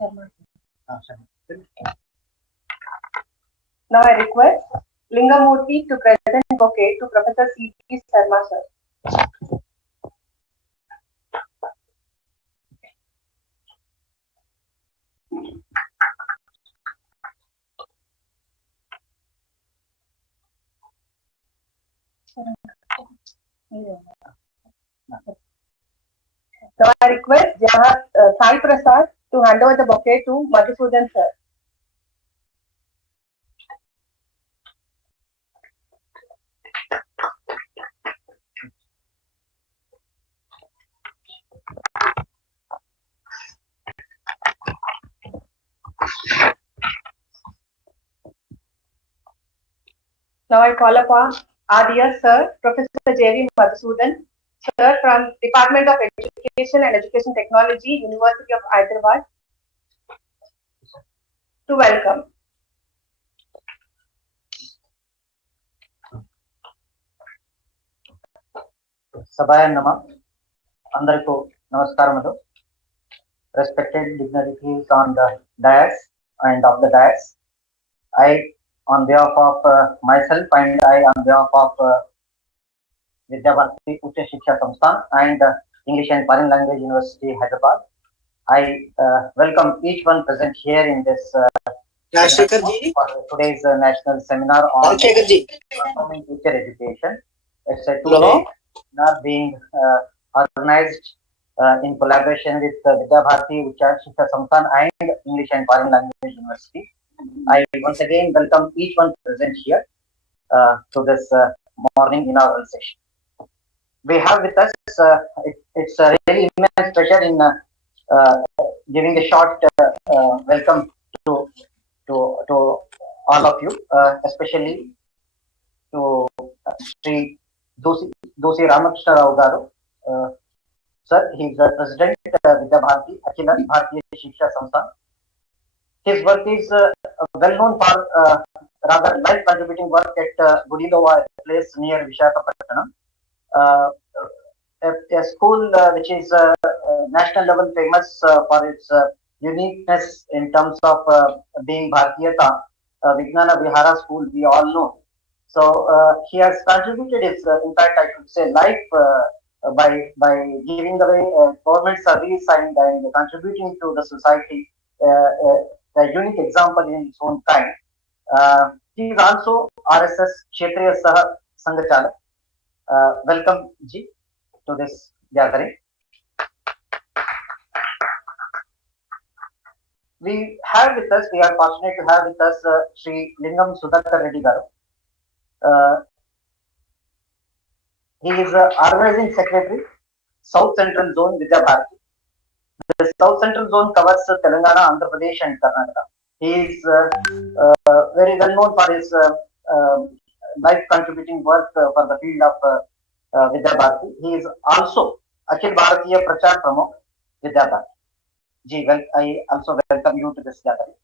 Now I request Lingamurthy to present bouquet to Professor C.P. Sharma sir. Now I request Sai Prasad to hand over the bouquet to Madhusudan sir. Now I call upon our dear sir, Professor J.V. Madhusudan, sir from Department of Education and Education Technology, University of Hyderabad, to welcome. Sabaya Nama, Andariku Namaskaramadu, respected dignitaries on the dais and of the dais. I, on behalf of myself and I, on behalf of VIDVATH Uच्च Shiksha Samsthan and English and Foreign Language University, Hyderabad, I welcome each one present here in this for today's national seminar on transforming teacher education. It's a two-day seminar being organized in collaboration with VIDVATH Uच्च Shiksha Samsthan and English and Foreign Language University. I once again welcome each one present here to this morning inaugural session. We have with us, it's a really immense pleasure in giving a short welcome to all of you, especially to Sri Dosi Ramakrishna Rao Garu. Sir, he is the President VIDVATH Akhila Bharatiya Shiksha Samsthan. His work is well known for rather life contributing work at Gudilova place near Visakhapatnam. A school which is national level famous for its uniqueness in terms of being Bharatiyata, Vijnana Vihara school, we all know. So he has contributed his, in fact, I should say, life by giving away government service and contributing to the society. A unique example in its own kind. He is also RSS Kshetriya Sah Sangachalak. Welcome, Ji, to this gathering. We are fortunate to have with us Sri Lingam Sudhakar Reddy Garu. He is Organizing Secretary, South Central Zone, VIDVATH. The South Central Zone covers Telangana, Andhra Pradesh and Karnataka. He is very well known for his life contributing work for the field of VIDVATH. He is also Akhil Bharatiya Prachar Pramukh, VIDVATH. Ji, well, I also welcome you to this gathering.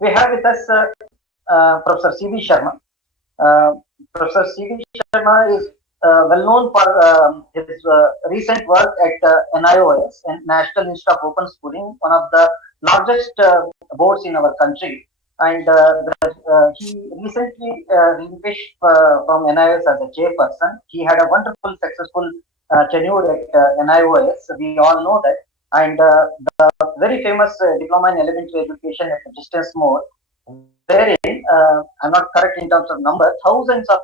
We have with us Professor C.V. Sharma. Professor C.V. Sharma is well known for his recent work at NIOS, National Institute of Open Schooling, one of the largest boards in our country. And he recently relinquished from NIOS as a chairperson. He had a wonderful, successful tenure at NIOS. We all know that. And the very famous diploma in elementary education at distance mode, wherein I'm not correct in terms of number, thousands of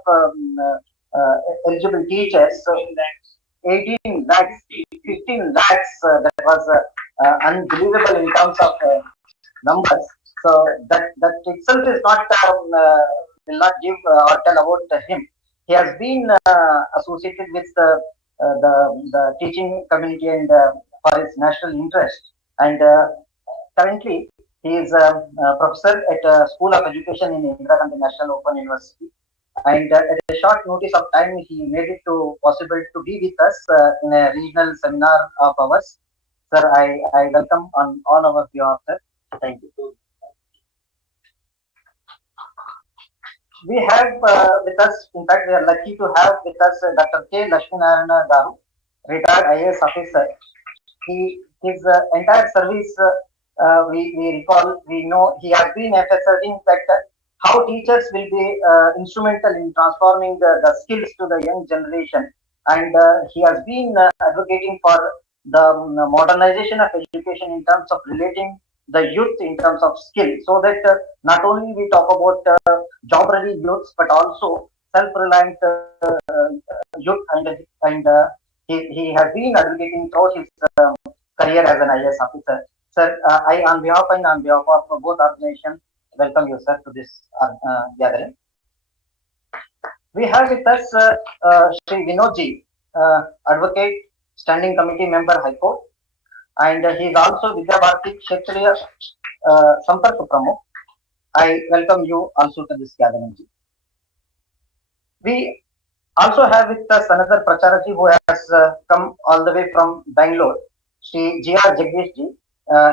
eligible teachers, 18 lakhs, 15 lakhs, that was unbelievable in terms of numbers. So that itself is not, will not give or tell about him. He has been associated with the teaching community and for his national interest. And currently, he is a professor at School of Education in Indira Gandhi National Open University. And at a short notice of time, he made it possible to be with us in a regional seminar of ours. Sir, I welcome on all our behalf, sir. Thank you. We have with us, in fact, we are lucky to have with us Dr. K. Lakshminarayana Garu, retired IAS officer. his entire service, we recall, we know he has been emphasizing that how teachers will be instrumental in transforming the skills to the young generation, and he has been advocating for the modernization of education in terms of relating the youth in terms of skill, so that not only we talk about job ready youths, but also self-reliant youth, and he has been advocating throughout his career as an IAS officer. Sir, I on behalf and on behalf of both organizations welcome you, sir, to this gathering. We have with us Sri Vinodji, advocate, standing committee member, High Court, and he is also VIDVATH Kshetriya Sampark Pramukh. I welcome you also to this gathering. We also have with us another Pracharaji who has come all the way from Bangalore, Sri G.R. Jagdishji.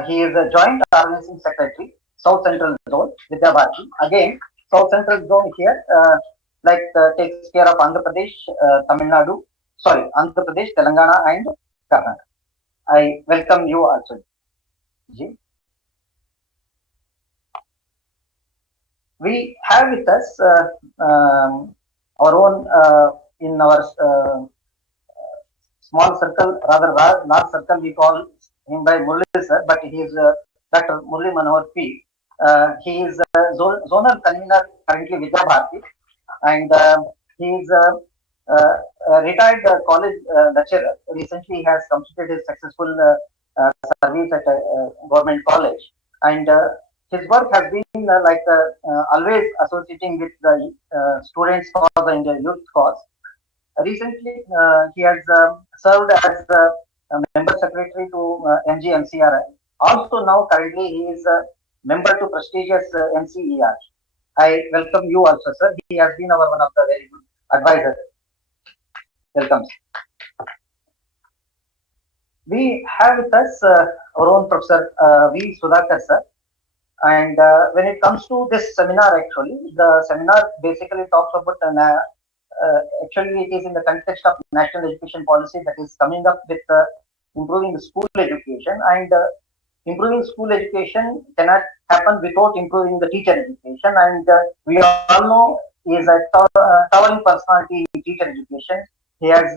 He is a joint organizing secretary, South Central Zone, VIDVATH. Again, South Central Zone here, takes care of Andhra Pradesh, Andhra Pradesh, Telangana, and Karnataka. I welcome you also, Ji. We have with us our own in our small circle, rather large circle, we call him by Murli sir, but he is Dr. Murli Manohar P. He is zonal convener currently VIDVATH, and he is a retired college lecturer. Recently, he has completed his successful service at a government college, and his work has been always associating with the students cause and the youth cause. Recently, he has served as a member secretary to MGMCRI. Also, now currently he is a member to prestigious MCER. I welcome you also, sir. He has been our one of the very good advisors. Welcome. We have with us our own Professor V. Sudhakar, sir. And when it comes to this seminar, actually, the seminar basically talks about actually it is in the context of national education policy that is coming up with improving the school education, and improving school education cannot happen without improving the teacher education, and we all know he is a towering personality in teacher education. He has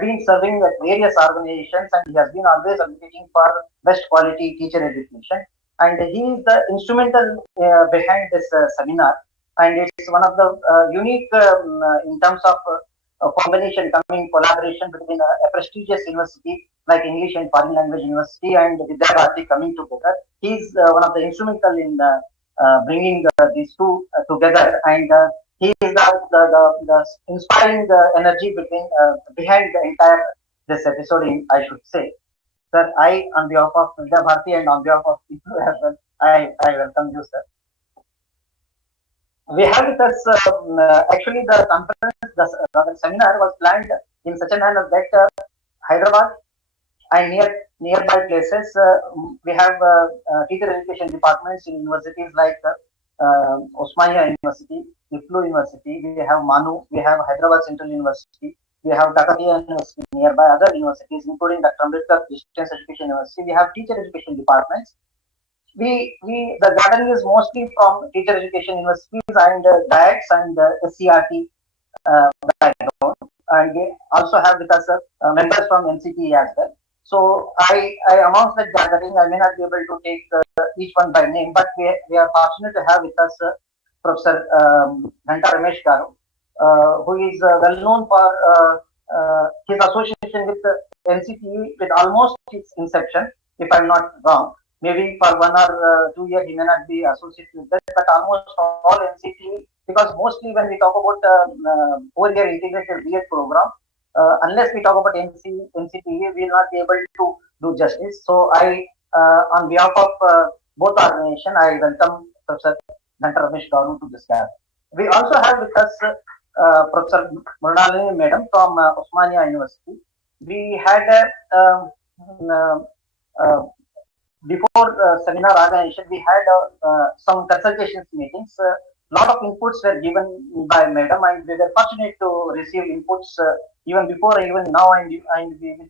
been serving at various organizations, and he has been always advocating for best quality teacher education, and he is the instrumental behind this seminar, and it's one of the unique in terms of combination, coming collaboration between a prestigious university like English and Foreign Language University and VIDVATH coming together. He's one of the instrumental in bringing these two together, and he is the inspiring the energy behind the entire this episode, I should say. Sir, I on behalf of VIDVATH and on behalf of people as well, I welcome you, sir. We have with us actually the conference, the seminar was planned in such a manner that Hyderabad and nearby places we have teacher education departments in universities like Osmania University, IFLU University, we have Manu, we have Hyderabad Central University, we have Kakatiya University, nearby other universities including Dr. Ambedkar Distance Education University. We have teacher education departments. The gathering is mostly from teacher education universities and DIETs and SCRT background, and we also have with us members from NCT as well. So I amongst that gathering, I may not be able to take each one by name, but we are fortunate to have with us Professor Ghanta Ramesh Garu, who is well known for his association with NCT with almost its inception, if I'm not wrong. Maybe for 1 or 2 years he may not be associated with that, but almost all NCT, because mostly when we talk about 4-year integrated B.Ed program, unless we talk about NCT, we will not be able to do justice. So I, on behalf of both organizations, I welcome Professor Ghanta Ramesh Garu to this gathering. We also have with us Professor Murnalini Madam from Osmania University. We had before seminar organization, we had some consultations meetings. Lot of inputs were given by Madam, and we were fortunate to receive inputs even before, even now, and we will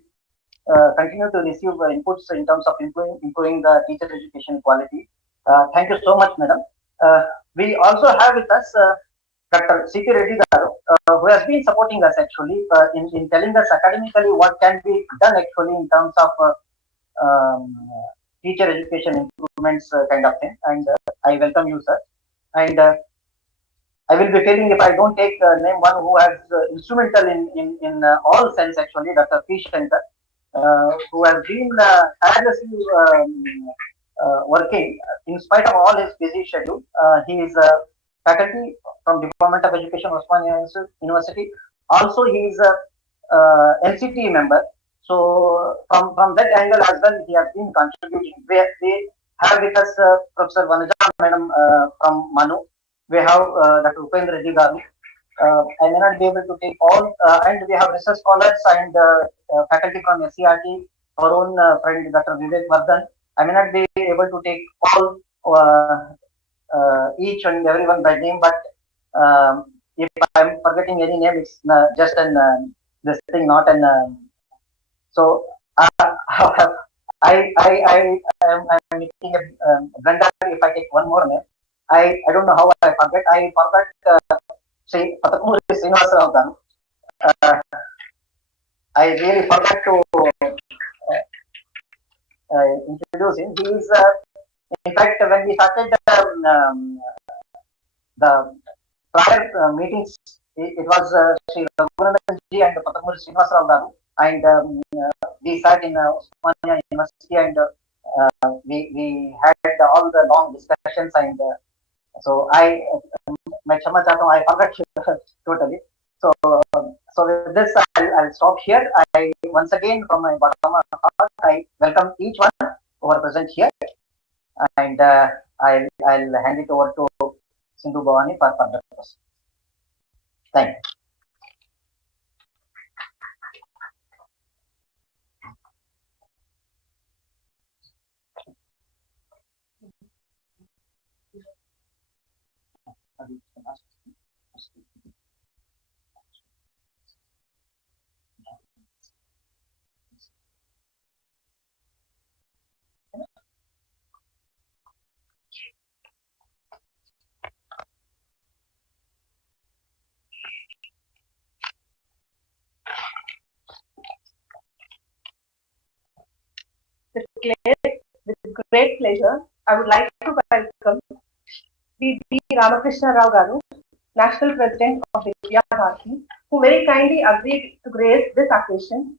continue to receive inputs in terms of improving the teacher education quality. Thank you so much, madam. We also have with us Dr. C.P. Reddy garu, who has been supporting us actually in telling us academically what can be done actually in terms of teacher education improvements kind of thing. And I welcome you, sir. And I will be telling if I don't take name one who has instrumental in all sense actually, Dr. P. Shankar, who has been tirelessly working in spite of all his busy schedule. He is a faculty from Department of Education, Osmania University. Also, he is a NCT member. So from that angle as well, he has been contributing. We have with us Professor Vanuja Madam from Manu. We have Dr. Upendra Reddy garu. I may not be able to take all, and we have research scholars and faculty from SCRT, our own friend Dr. VIDVATH. I may not be able to take all each and everyone by name, but if I am forgetting any name, it's just an this thing, not an. So I am making a blunder if I take one more name. I don't know how I forget. I forgot Sri Patakumuri Srinivasa garu. I really forgot to introduce him. He is, in fact, when we started the prior meetings, it was Sri Raghunandan ji and Patakumuri Srinivasa garu, and we sat in Osmania University, and we had all the long discussions, and so I forgot totally. So with this, I'll stop here. I once again, from my bottom of my heart, I welcome each one who are present here, and I'll hand it over to Sindhu Bhavani for further questions. Thank you. With great pleasure, I would like to welcome B. Ramakrishna Rao garu, National President of VIDVATH, who very kindly agreed to grace this occasion.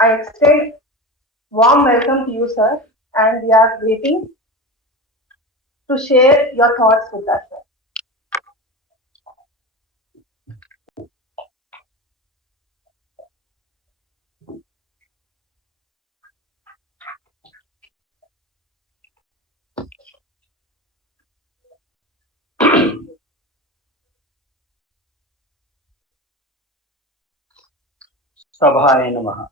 I extend warm welcome to you, sir, and we are waiting to share your thoughts with us, sir. Sabhaye Namaha.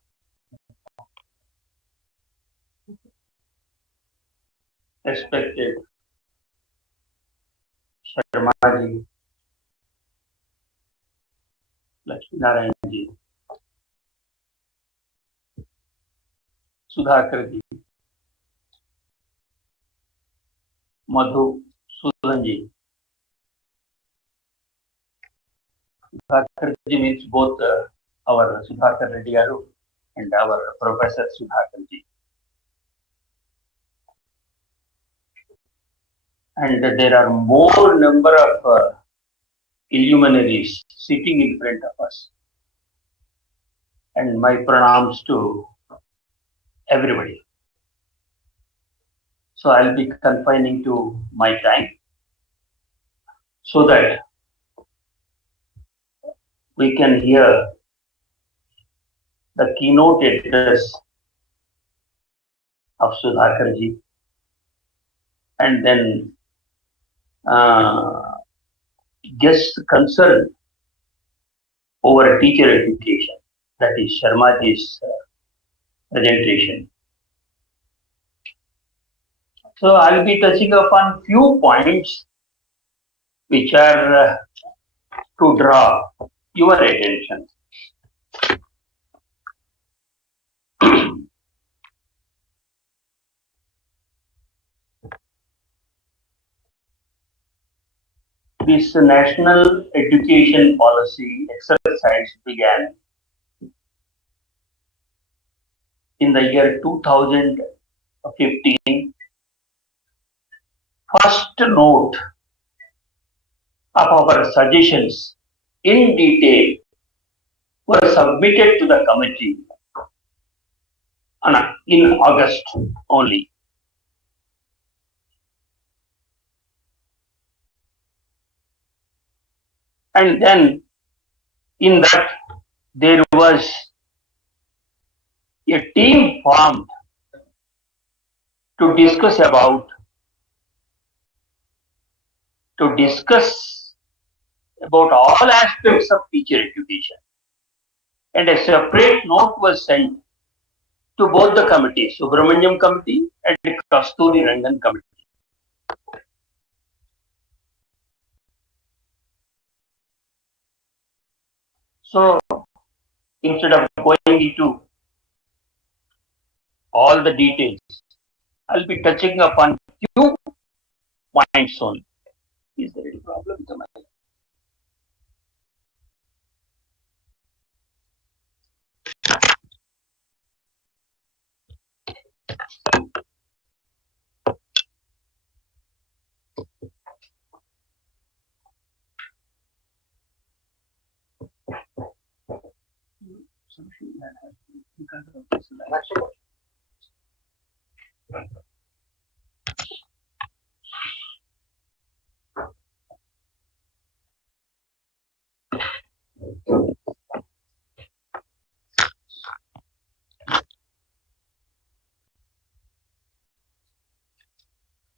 Respected Sharma ji, Lakshmi Narayan ji, Sudhakar ji, Madhu Sudan ji. Sudhakar ji means both our Sudhakar Reddy garu and our Professor Sudhakar ji. And there are more number of illuminaries sitting in front of us. And my pranams to everybody. So I'll be confining to my time so that we can hear the keynote address of Sudhakar ji, and then guest concern over teacher education, that is Sharma ji's presentation. So I'll be touching upon few points which are to draw your attention. This national education policy exercise began in the year 2015. First note of our suggestions in detail were submitted to the committee in August only. And then in that there was a team formed to discuss about all aspects of teacher education. And a separate note was sent to both the committees, Subramaniam Committee and Kasturi Rangan Committee. So instead of going into all the details, I'll be touching upon few points only. Is there any problem with the mic?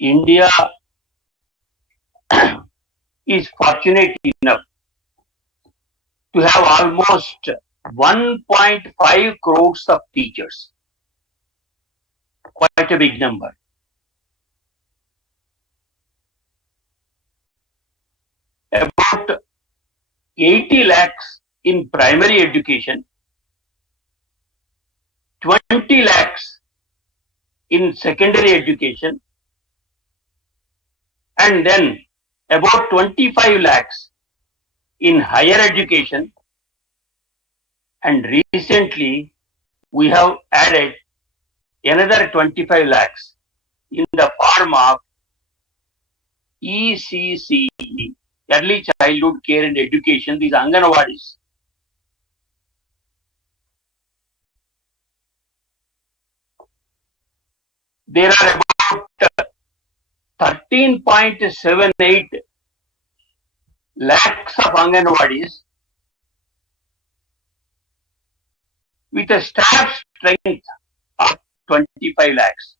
India is fortunate enough to have almost 1.5 crores of teachers. Quite a big number. About 80 lakhs in primary education, 20 lakhs in secondary education, and then about 25 lakhs in higher education. And recently we have added another 25 lakhs in the form of ECCE, Early Childhood Care and Education, these Anganawadis. There are about 13.78 lakhs of Anganawadis with a staff strength of 25 lakhs.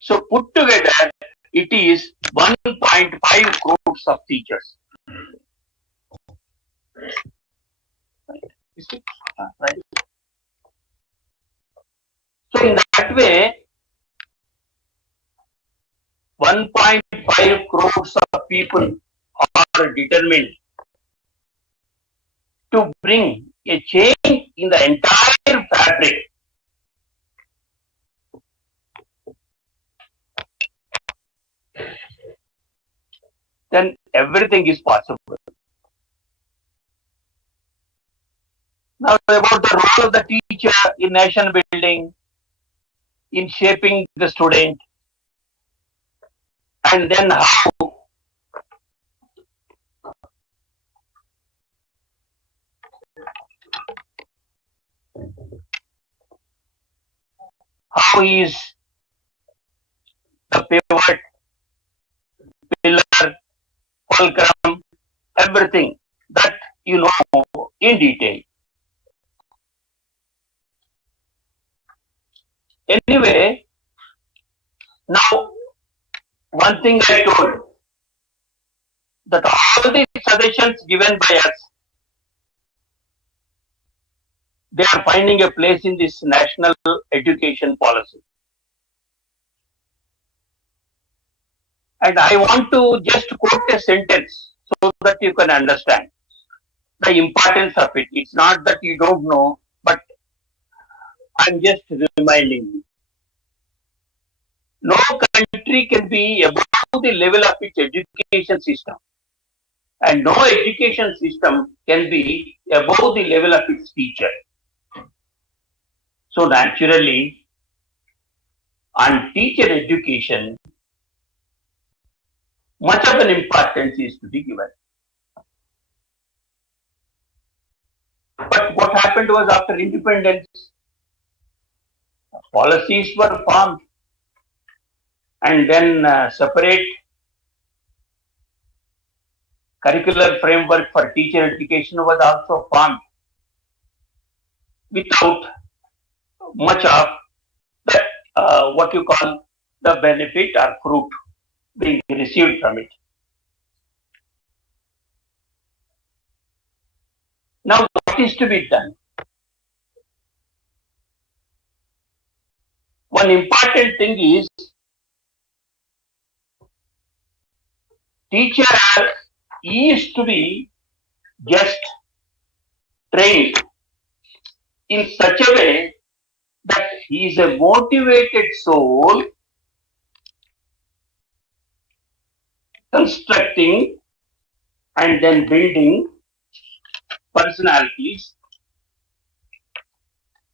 So put together, it is 1.5 crores of teachers. Right. So in that way, 1.5 crores of people are determined to bring a change in the entire fabric. Then everything is possible. Now about the role of the teacher in nation building, in shaping the student, and then how is the pivot, pillar, fulcrum, everything that you know in detail. Anyway, now one thing I told, that all these suggestions given by us, they are finding a place in this national education policy. And I want to just quote a sentence so that you can understand. the importance of it. It's not that you don't know, but I'm just reminding you. No country can be above the level of its education system, and no education system can be above the level of its teacher. So naturally, on teacher education, much of an importance is to be given. But what happened was, after independence, policies were formed, and then separate curricular framework for teacher education was also formed, without much of the what you call the benefit or fruit being received from it. Now, what is to be done? One important thing is, teacher is to be just trained in such a way that he is a motivated soul, constructing and then building personalities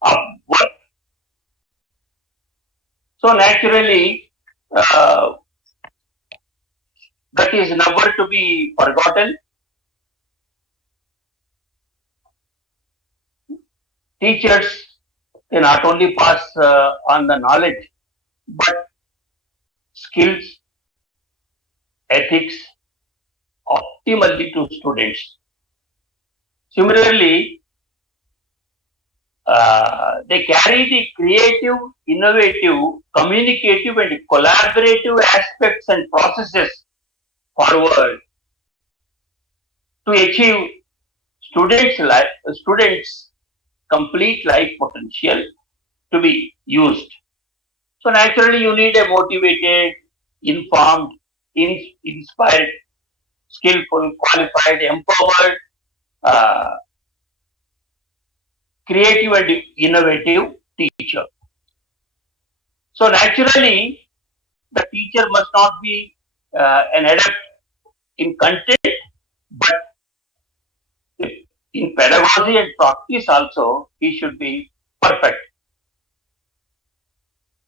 of work. So naturally, that is never to be forgotten. Teachers, they not only pass on the knowledge, but skills, ethics, optimally to students. Similarly, they carry the creative, innovative, communicative and collaborative aspects and processes forward to achieve students' complete life potential to be used. So naturally, you need a motivated, informed, inspired, skillful, qualified, empowered, creative and innovative teacher. So naturally, the teacher must not be an adept in content, but in pedagogy and practice also, he should be perfect.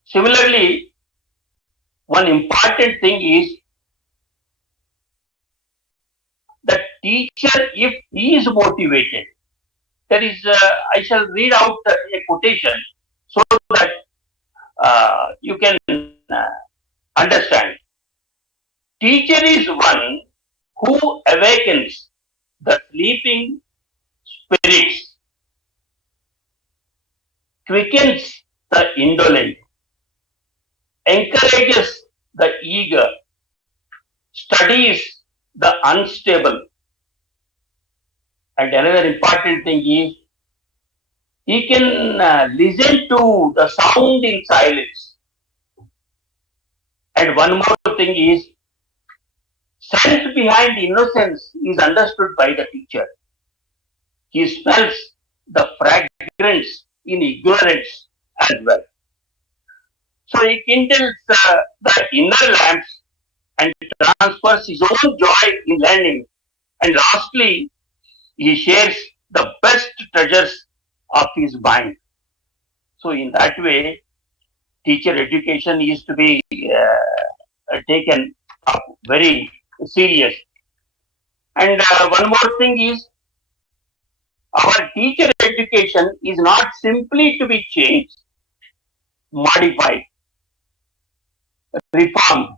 Similarly, one important thing is that teacher, if he is motivated, there is, I shall read out a quotation so that you can understand. Teacher is one who awakens the sleeping spirits, quickens the indolent, encourages the eager, studies the unstable. And another important thing is, he can listen to the sound in silence. And one more thing is, sense behind innocence is understood by the teacher. He smells the fragrance in ignorance as well. So he kindles the inner lamps and transfers his own joy in learning. And lastly, he shares the best treasures of his mind. So in that way, teacher education is to be taken up very serious. And one more thing is, our teacher education is not simply to be changed, modified, reformed,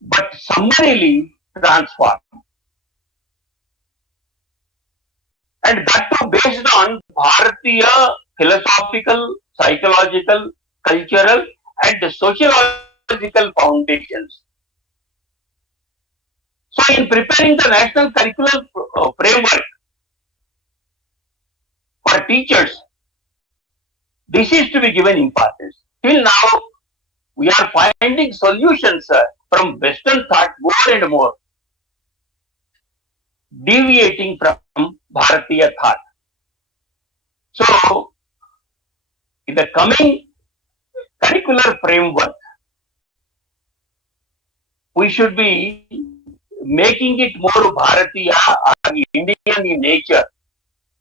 but summarily transformed. And that too based on Bharatiya philosophical, psychological, cultural and sociological foundations. So in preparing the national curricular framework for teachers, this is to be given importance. Till now, we are finding solutions from Western thought more and more, deviating from VIDVATH. So, in the coming curricular framework, we should be making it more Bharatiya or Indian in nature,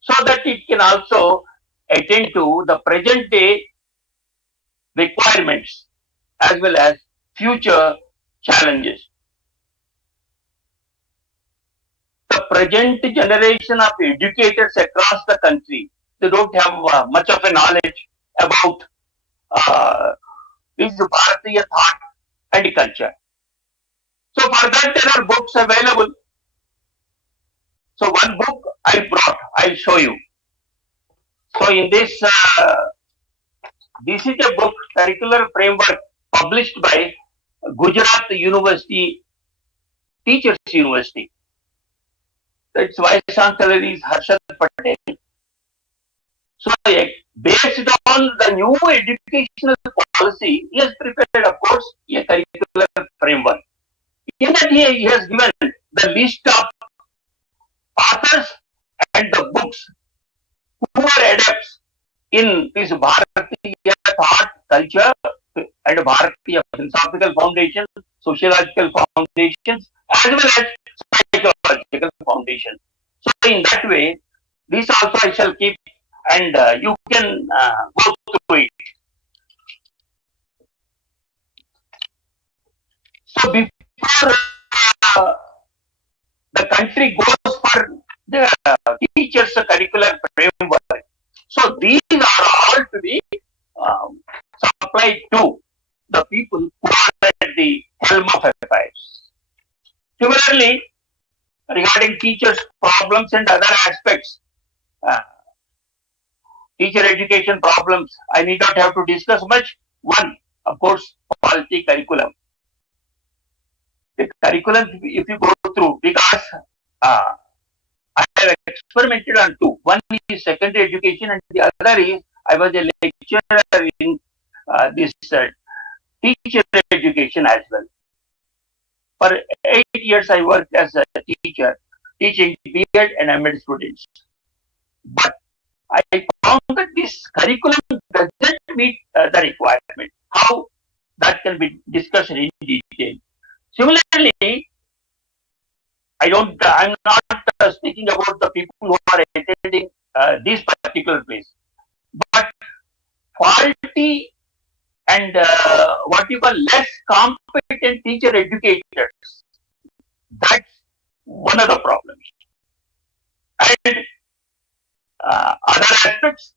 so that it can also attend to the present day requirements as well as future challenges. The present generation of educators across the country, they don't have much of a knowledge about this Bharatiya thought and culture. So for that there are books available. So one book I brought, I'll show you. So in this, this is a book, curricular framework, published by Gujarat University, Teachers University. Its Vice Chancellor is Harshad Patel. So based on the new educational policy, he has prepared, of course, a curricular framework. In that he has given the list of authors and the books who are adepts in this Bharatiya thought, culture, and Bharatiya philosophical foundation, sociological foundations, as well as psychological foundation. So in that way, this also I shall keep, and you can go through it. So before the country goes for the teachers' curricular framework, so these are all to be supplied to the people who are at the helm of affairs. Similarly, regarding teachers' problems and other aspects, teacher education problems, I need not have to discuss much. One, of course, quality curriculum. The curriculum, if you go through, because I have experimented on two. One is secondary education, and the other is I was a lecturer in this teacher education as well. For 8 years, I worked as a teacher, teaching B.Ed and M.Ed students. But I found that this curriculum doesn't meet the requirement. How that can be discussed in detail. Similarly, I'm not speaking about the people who are attending this particular place, but faulty and what you call less competent teacher educators. That's one of the problems. And other aspects,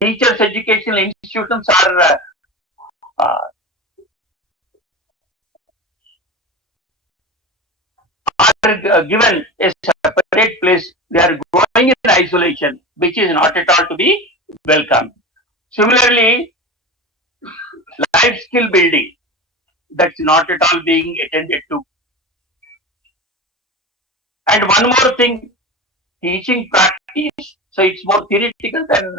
teachers' educational institutions are given a separate place. They are growing in isolation, which is not at all to be welcome. Similarly, life skill building, that's not at all being attended to. And one more thing, teaching practice, so it's more theoretical than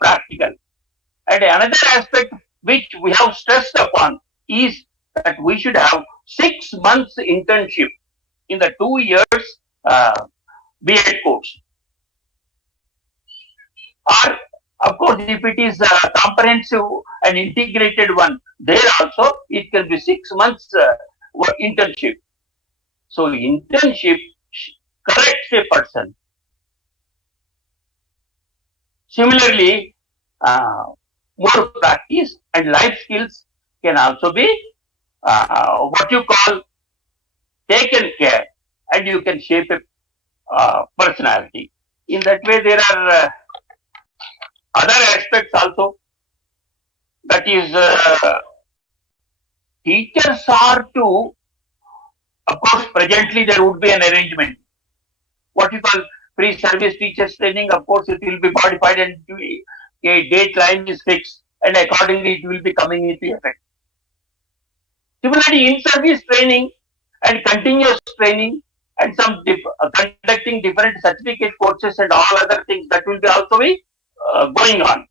practical. And another aspect which we have stressed upon is that we should have 6 months internship in the 2 years B.Ed course. Or, of course, if it is a comprehensive and integrated one, there also it can be 6 months internship. So internship corrects a person. Similarly, more practice and life skills can also be what you call taken care, and you can shape a personality. In that way, there are other aspects also. That is, teachers are to, of course, presently there would be an arrangement. What you call pre-service teachers training, of course, it will be modified and a date line is fixed, and accordingly it will be coming into effect. Similarly, in-service training and continuous training and some conducting different certificate courses and all other things, that will be also be going on.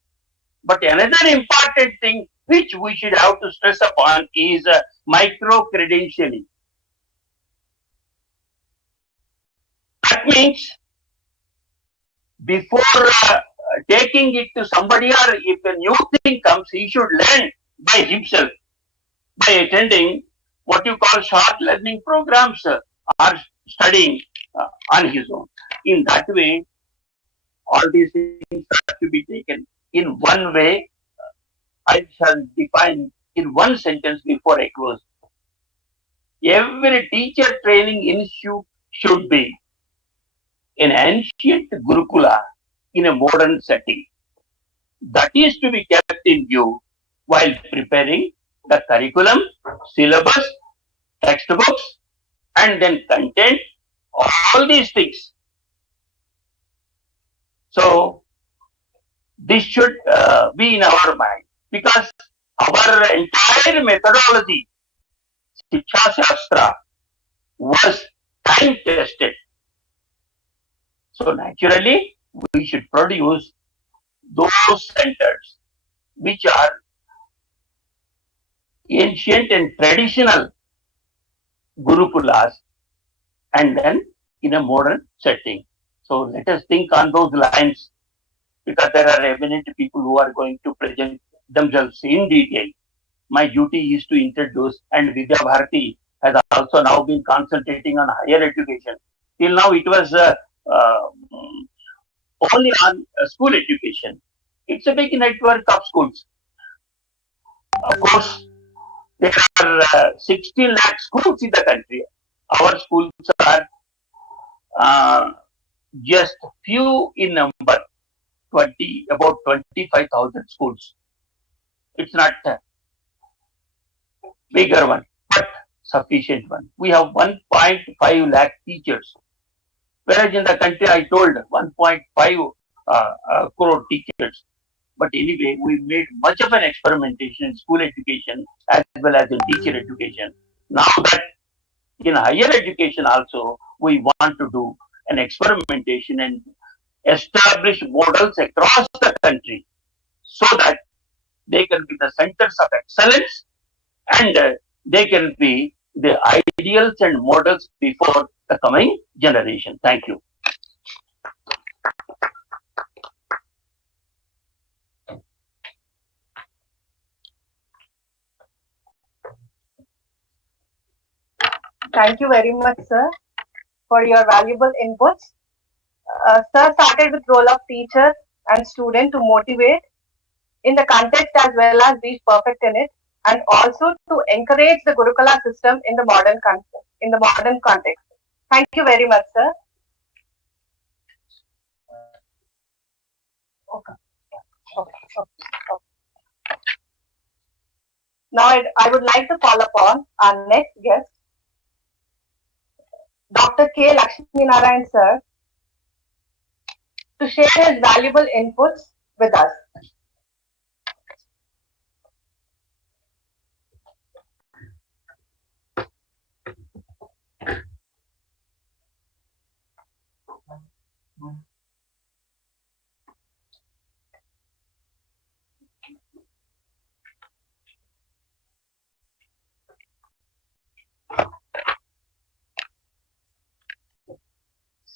But another important thing which we should have to stress upon is micro-credentialing. That means before taking it to somebody, or if a new thing comes, he should learn by himself, by attending what you call short learning programs or studying on his own. In that way, all these things have to be taken in one way. I shall define in one sentence before I close. Every teacher training institute should be an ancient Gurukula in a modern setting. That is to be kept in view while preparing the curriculum, syllabus, textbooks, and then content, all these things. So, this should be in our mind, because our entire methodology, Shiksha Shastra, was time tested. So naturally, we should produce those centers which are ancient and traditional Gurukulas, and then in a modern setting. So let us think on those lines, because there are eminent people who are going to present themselves in detail. My duty is to introduce, and VIDVATH has also now been concentrating on higher education. Till now, it was only on school education. It's a big network of schools. Of course, there are 16 lakh schools in the country. Our schools are just few in number, about 25,000 schools. It's not a bigger one, but sufficient one. We have 1.5 lakh teachers. Whereas in the country, I told 1.5 crore teachers. But anyway, we made much of an experimentation in school education as well as in teacher education. Now that in higher education also, we want to do an experimentation and establish models across the country so that they can be the centers of excellence, and they can be the ideals and models before the coming generation. Thank you. Thank you very much, sir, for your valuable inputs. Sir started with role of teacher and student to motivate in the context as well as be perfect in it, and also to encourage the Gurukula system in the modern context. Thank you very much, sir. Okay. Now I would like to call upon our next guest, Dr. K. Lakshminarayan sir, to share his valuable inputs with us.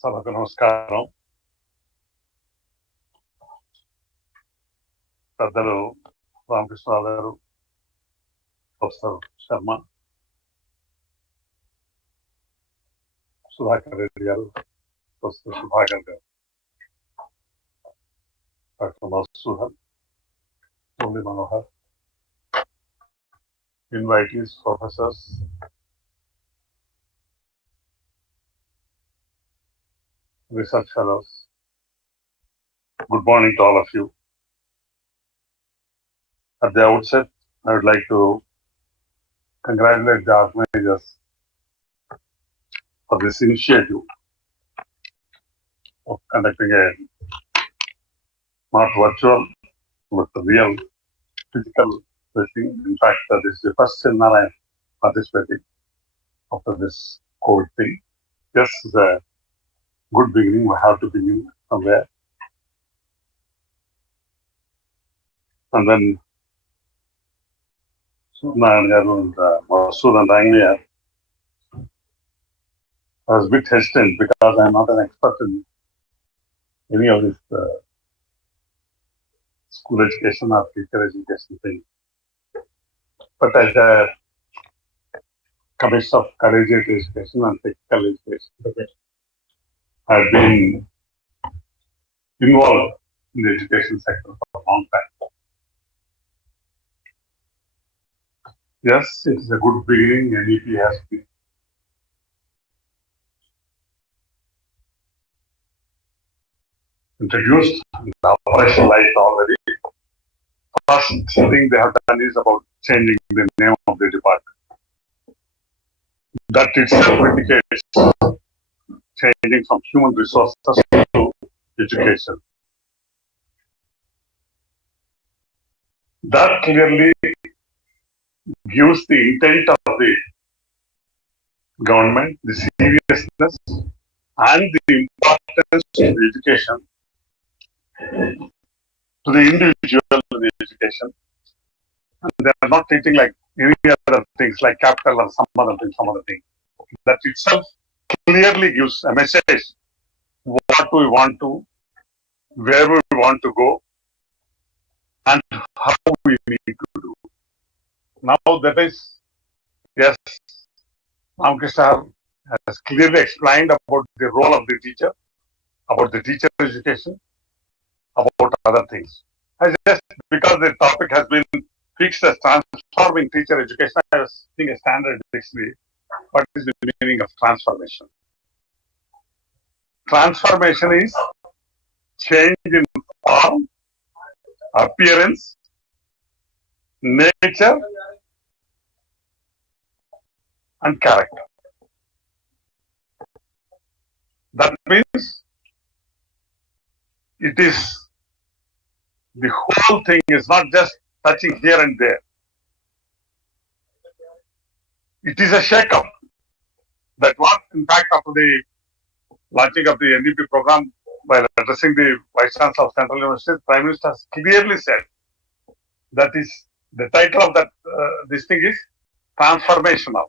సభకు నమస్కారం. పెద్దలు రామకృష్ణరావు గారు, professor Sharma, Sudhakar Reddy గారు, professor Sudhakar గారు, doctor Madhusudan, Murali Manohar, invitees, professors, research fellows, good morning to all of you. At the outset, I would like to congratulate the organizers for this initiative of conducting a not virtual but real physical session. In fact, this is the first seminar I am participating after this COVID thing. Yes, the good beginning, we have to begin somewhere. And then Sudhanayan and Masood and Ranglia, I was a bit hesitant because I am not an expert in any of this school education or teacher education thing. But as a Commission of Collegiate Education and Technical Education, I've been involved in the education sector for a long time. Yes, it is a good beginning. NEP has been introduced and operationalized already. First thing they have done is about changing the name of the department. That itself indicates changing from human resources to education. That clearly gives the intent of the government, the seriousness and the importance of education to the individual in the education. And they are not treating like any other things like capital or some other thing. That itself clearly gives a message what we want to, where we want to go, and how we need to do. Now that is, yes, Ramakrishna has clearly explained about the role of the teacher, about the teacher education, about other things. Just because the topic has been fixed as transforming teacher education, I was thinking a standard dictionary. What is the meaning of transformation? Transformation is change in form, appearance, nature, and character. That means it is the whole thing is not just touching here and there. It is a shake-up. That was, in fact, after the launching of the NDP program, while addressing the Vice Chancellor of Central University, Prime Minister has clearly said that is the title of that this thing is transformational.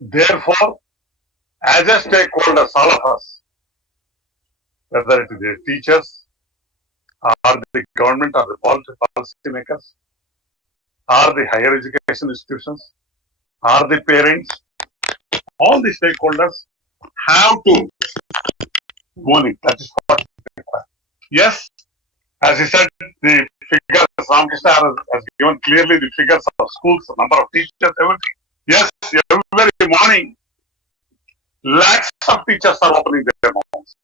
Therefore, as a stakeholders, all of us, whether it is the teachers, or the government, or the policy makers, or the higher education institutions, or the parents, all the stakeholders have to own it. That is what is required. Yes, as he said, the figures, Ramakrishna has given clearly the figures of schools, number of teachers, everything. Yes, every morning, lakhs of teachers are opening their mouths.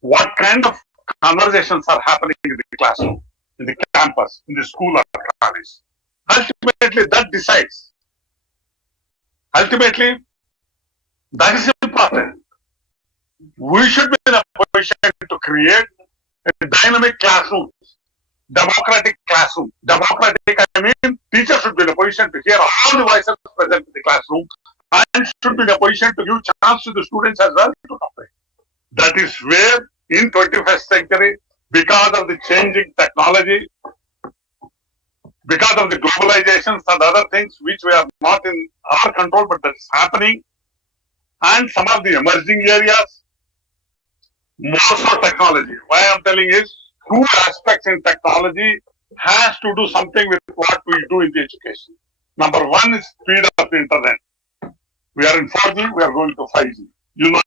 What kind of conversations are happening in the classroom, in the campus, in the school or college? Ultimately, that decides. Ultimately, that is important. We should be in a position to create a dynamic classroom, democratic classroom. Democratic, I mean, teachers should be in a position to hear all the voices present in the classroom and should be in a position to give chance to the students as well to operate. That is where in 21st century, because of the changing technology, because of the globalizations and other things which we are not in our control, but that is happening, and some of the emerging areas, more so technology. Why I am telling is, two aspects in technology has to do something with what we do in the education. Number one is speed of the internet. We are in 4G, we are going to 5G. You know,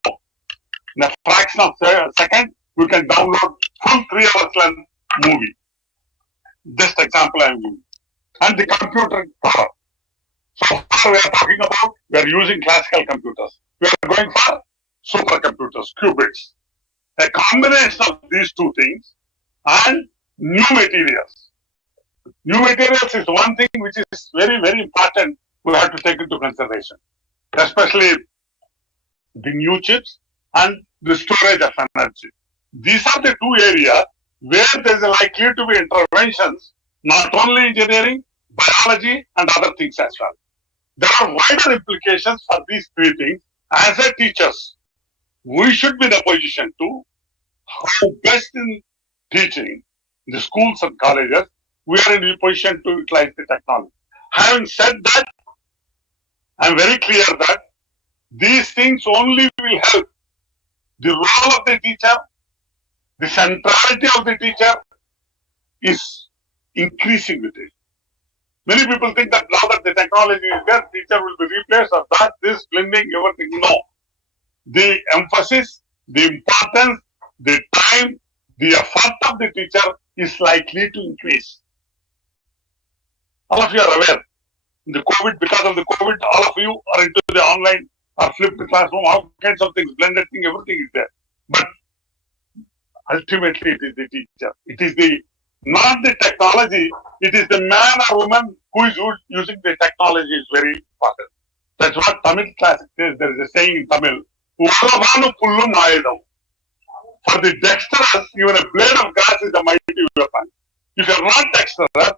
in a fraction of a second, we can download full 3 hours length movie. Just example I am giving. And the computer power. So far we are talking about, we are using classical computers. We are going for supercomputers, qubits. A combination of these two things and new materials. New materials is one thing which is very, very important we have to take into consideration. Especially the new chips and the storage of energy. These are the two areas where there is likely to be interventions, not only engineering, biology, and other things as well. There are wider implications for these three things. As a teachers, we should be in a position to how best in teaching the schools and colleges, we are in a position to utilize the technology. Having said that, I am very clear that these things only will help the role of the teacher, the centrality of the teacher is increasing with it. Many people think that now that the technology is there, teacher will be replaced or that, this, blending, everything. No. The emphasis, the importance, the time, the effort of the teacher is likely to increase. All of you are aware. The COVID, because of the COVID, all of you are into the online or flipped classroom, all kinds of things, blended thing, everything is there. But ultimately, it is the teacher. It is the not the technology. It is the man or woman who is using the technology is very important. That's what Tamil classic says. There is a saying in Tamil, "Uravanu pullum ayudam." For the dexterous, even a blade of grass is a mighty weapon. If you are not dexterous,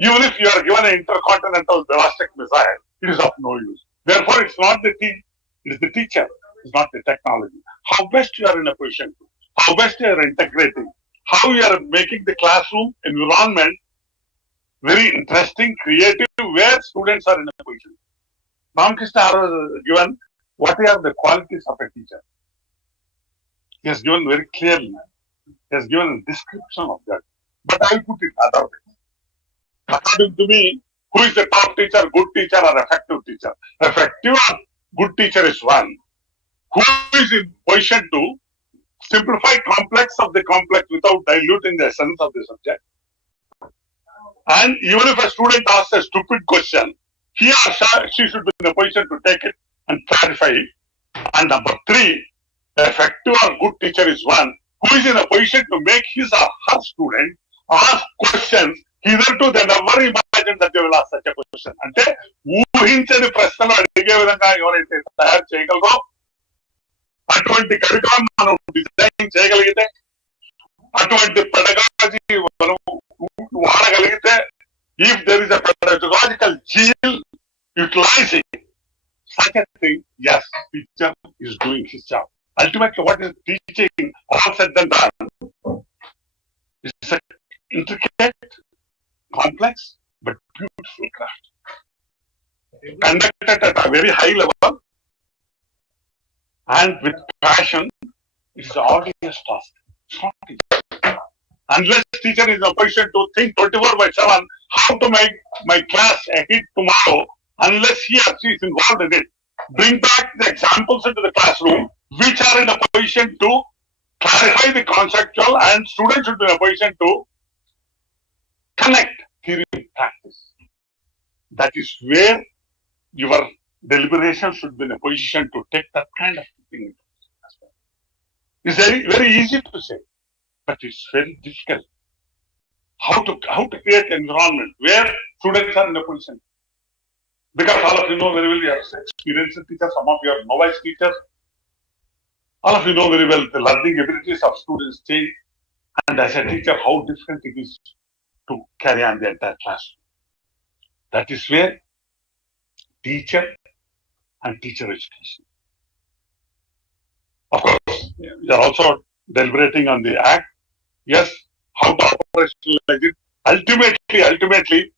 even if you are given an intercontinental ballistic missile, it is of no use. Therefore, it's not the teacher, it is the teacher, it's not the technology. How best you are in a position to, how best you are integrating, how you are making the classroom environment very interesting, creative, where students are in a position. Ramakrishna has given what are the qualities of a teacher. He has given very clearly. He has given a description of that. But I put it other way. According to me, who is the top teacher, good teacher or effective teacher? Effective or good teacher is one who is in position to simplify complex of the complex without diluting the essence of the subject. And even if a student asks a stupid question, he or she should be in a position to take it and clarify it. And number three, effective or good teacher is one who is in a position to make his or her student ask questions hitherto they never imagined that they will ask such a question. అంటే ఊహించని ప్రశ్నలు అడిగే విధంగా ఎవరైతే తయారు చేయగలరో అటువంటి curriculum మనం డిజైన్ చేయగలిగితే అటువంటి పెడగాలజీ మనం వాడగలిగితే if there is a pedagogical gene utilizing such a thing, yes, teacher is doing his job. Ultimately, what is teaching, all said and done, is an intricate, complex, but beautiful craft. Conducted at a very high level and with passion, it is always task. It's not easy. Unless teacher is in a position to think 24/7 how to make my class a hit tomorrow, unless he or she is involved in it, bring back the examples into the classroom which are in a position to clarify the conceptual, and students should be in a position to connect theory with practice. That is where your deliberation should be in a position to take that kind of thing. It's very, very easy to say, but it's very difficult. How to create an environment where students are in a position. Because all of you know very well, you are experienced teachers, some of you are novice teachers. All of you know very well the learning abilities of students change, and as a teacher, how difficult it is to carry on the entire classroom. That is where teacher and teacher education. Of course, we are also deliberating on the act. Yes, how to operationalize it. Ultimately,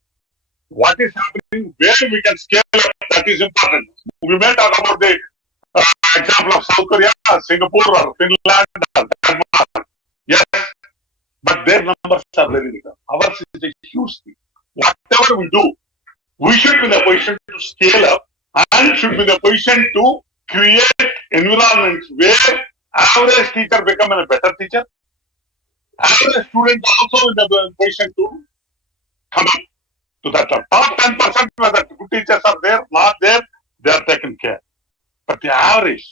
what is happening, where we can scale up, that is important. We may talk about the example of South Korea, Singapore, or Finland, or Denmark. Yes, but their numbers are very little. Ours is a huge thing. Whatever we do, we should be in a position to scale up and should be in a position to create environments where average teacher become a better teacher. Average student also in the position to come up to that top 10%, whether good teachers are there, not there, they are taken care. But the average,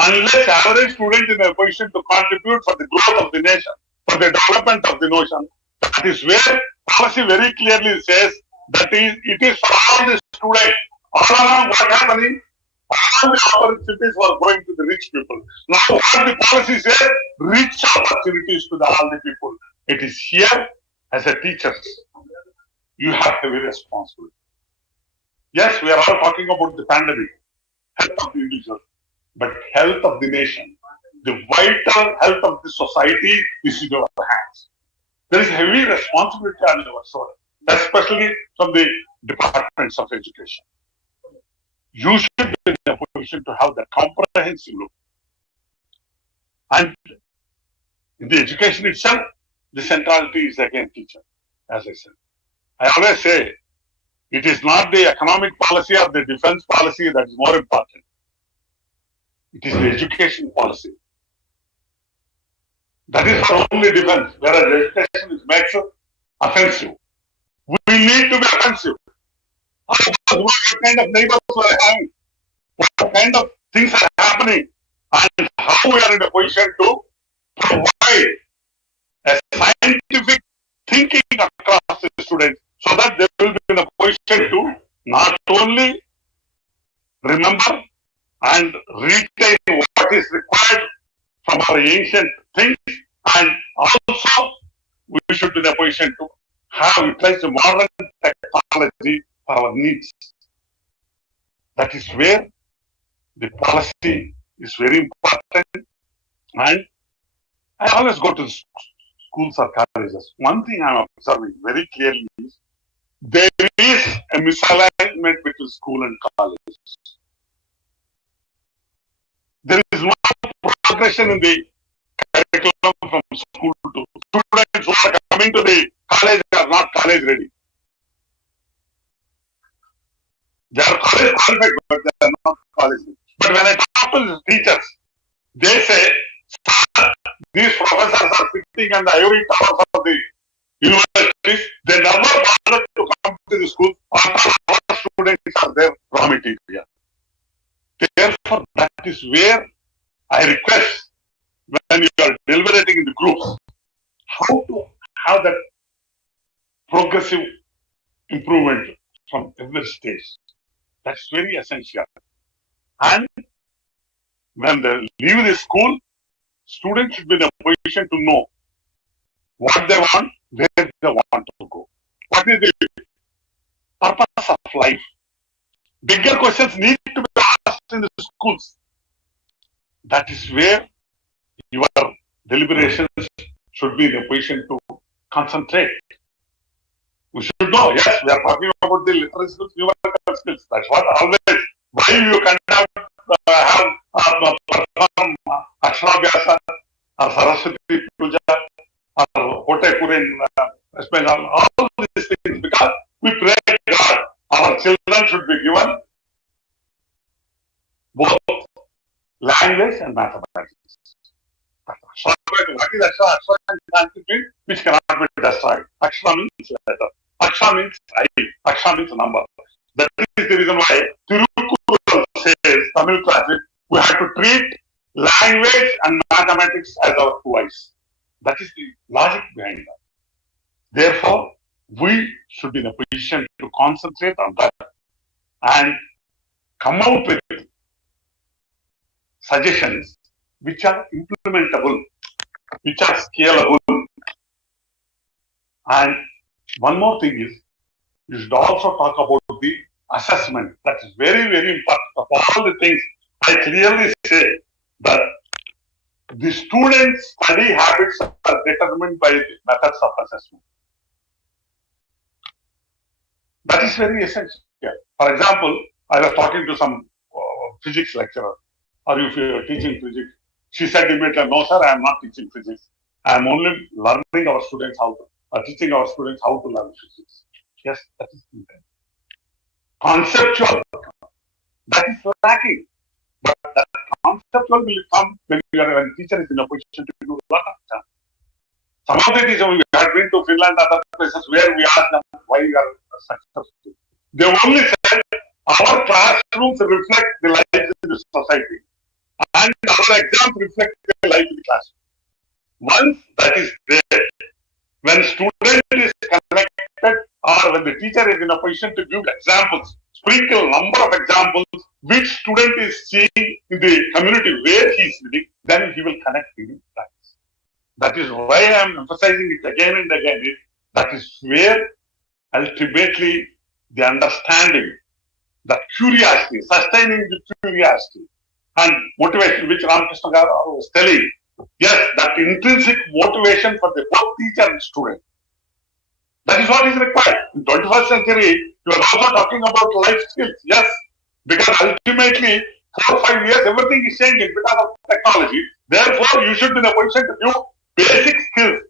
unless average student in a position to contribute for the growth of the nation, for the development of the nation, that is where policy very clearly says that it is for all the students. All along what happening, all the opportunities were going to the rich people. Now what the policy says, rich opportunities to all the people. It is here as a teacher, you have to be responsible. Yes, we are all talking about the pandemic, health of the individual, but health of the nation, the vital health of the society is in your hands. There is heavy responsibility on your shoulders, especially from the departments of education. You should be in a position to have that comprehensive look. And in the education itself, the centrality is again teacher, as I said. I always say, it is not the economic policy or the defense policy that is more important. It is the education policy. That is our only defense, whereas education is makes us offensive. We need to be offensive. What kind of neighbors we are having, what kind of things are happening, and how we are in a position to provide a scientific thinking across the students so that they will be in a position to not only remember and retain what is required from our ancient things, and also we should be in a position to have utilized modern technology for our needs. That is where the policy is very important. And I always go to schools or colleges. One thing I am observing very clearly is there is a misalignment between school and college. There is no progression in the curriculum from school to students who are coming to the college are not college ready. They are college qualified, but they are not college ready. But when I talk to the teachers, they say, these professors are sitting on the ivory towers of the universities. They never bothered to come to the school. Our students are their raw material. Therefore, that is where I request, when you are deliberating in the groups, how to have that progressive improvement from every stage. That's very essential. And when they leave the school, students should be in a position to know what they want, where they want to go. What is the purpose of life? Bigger questions need to be asked in the schools. That is where your deliberations should be in a position to concentrate. We should know, yes, we are talking about the literacy skills, numerical skills. That's what always, why you cannot perform Aksharabhyasa or Saraswati Puja or Hote Purin, all these things, because we pray God, our children should be given both language and mathematics. What is Akshara? Akshara is something which cannot be destroyed. Akshara means letter. Akshara means I. Akshara means number. That is the reason why Tirukkural says, Tamil classic, we have to treat language and mathematics as our two eyes. That is the logic behind that. Therefore, we should be in a position to concentrate on that and come out with suggestions which are implementable, which are scalable. And one more thing is, you should also talk about the assessment. That is very, very important. Of all the things, I clearly say that the students' study habits are determined by the methods of assessment. That is very essential. For example, I was talking to some physics lecturer, or if you are teaching physics, she said immediately, no sir, I am not teaching physics. I am only learning our students how to, teaching our students how to learn physics. Yes, that is important. Conceptual, that is lacking. But that conceptual will come when a teacher is in a position to do a lot of time. Some of the teachers, we had been to Finland, other places where we asked them why we are successful. They only said our classrooms reflect the life in the society, and our exams reflect the life in the classroom. Once that is there, when student is connected, or when the teacher is in a position to give examples, sprinkle number of examples which student is seeing in the community where he is living, then he will connect in practice. That is why I am emphasizing it again and again. That is where ultimately the understanding, the curiosity, sustaining the curiosity and motivation, which Ramakrishna Garu was telling. Yes, that intrinsic motivation for the both teacher and student. That is what is required. In 21st century, you are also talking about life skills. Yes, because ultimately, 4 or 5 years, everything is changing because of technology. Therefore, you should be in a position to give basic skills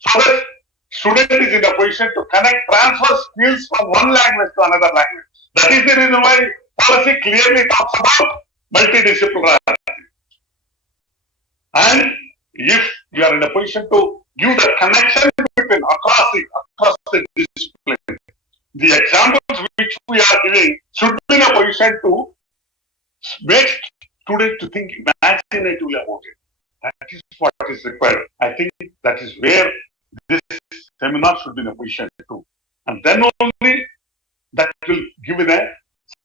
so that student is in a position to connect, transfer skills from one language to another language. That is the reason why policy clearly talks about multidisciplinarity. And if you are in a position to give the connection between across the discipline, the examples which we are giving should be in a position to make students to think imaginatively about it. That is what is required. I think that is where this seminar should be in a position to. And then only that will give it a